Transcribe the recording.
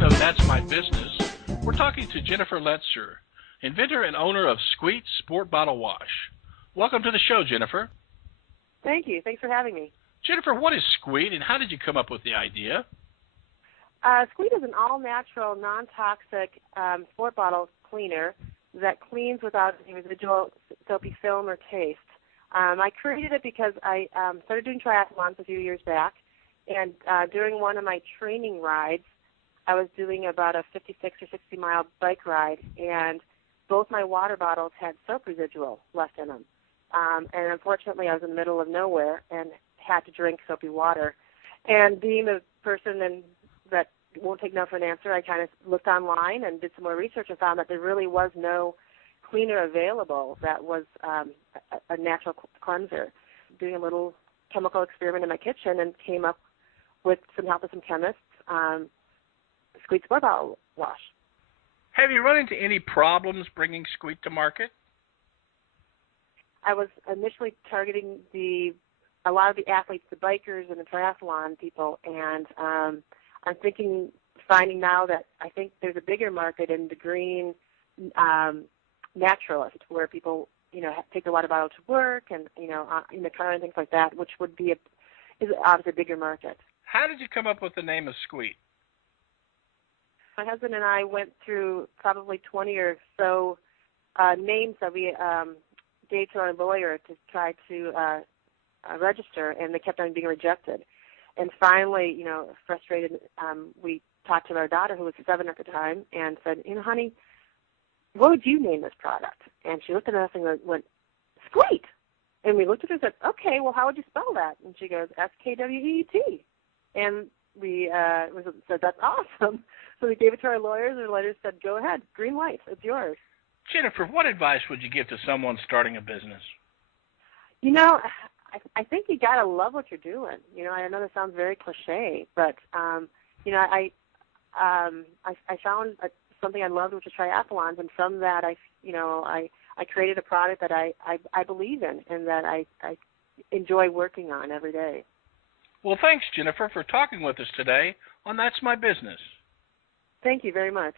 edition of That's My Business, we're talking to Jennifer Letscher, inventor and owner of SKWEET Sport Bottle Wash. Welcome to the show, Jennifer. Thank you. Thanks for having me. Jennifer, what is SKWEET and how did you come up with the idea? SKWEET is an all-natural, non-toxic sport bottle cleaner that cleans without any residual soapy film or taste. I created it because I started doing triathlons a few years back, and during one of my training rides, I was doing about a 56 or 60-mile bike ride, and both my water bottles had soap residual left in them. And unfortunately, I was in the middle of nowhere and had to drink soapy water. And being the person that won't take no for an answer, I kind of looked online and did some more research and found that there really was no cleaner available that was a natural cleanser. Doing a little chemical experiment in my kitchen and came up with some help with some chemists, SKWEET Sport Bottle Wash. Have you run into any problems bringing SKWEET to market? I was initially targeting a lot of the athletes, the bikers and the triathlon people, and I'm finding now that I think there's a bigger market in the green naturalist, where people, take the water bottle to work and, in the car and things like that, which would be is obviously a bigger market. How did you come up with the name of SKWEET? My husband and I went through probably 20 or so names that we gave to our lawyer to try to register, and they kept on being rejected. And finally, frustrated, we talked to our daughter, who was 7 at the time, and said, honey, what would you name this product? And she looked at us and went, SKWEET. And we looked at her and said, okay, well, how would you spell that? And she goes, SKWEET. And we said, that's awesome. So we gave it to our lawyers, and the lawyers said, go ahead, green light, it's yours. Jennifer, what advice would you give to someone starting a business? I think you got to love what you're doing. I know this sounds very cliche, but, I found something I loved, which is triathlons, and from that, I created a product that I believe in and that I enjoy working on every day. Well, thanks, Jennifer, for talking with us today on That's My Business. Thank you very much.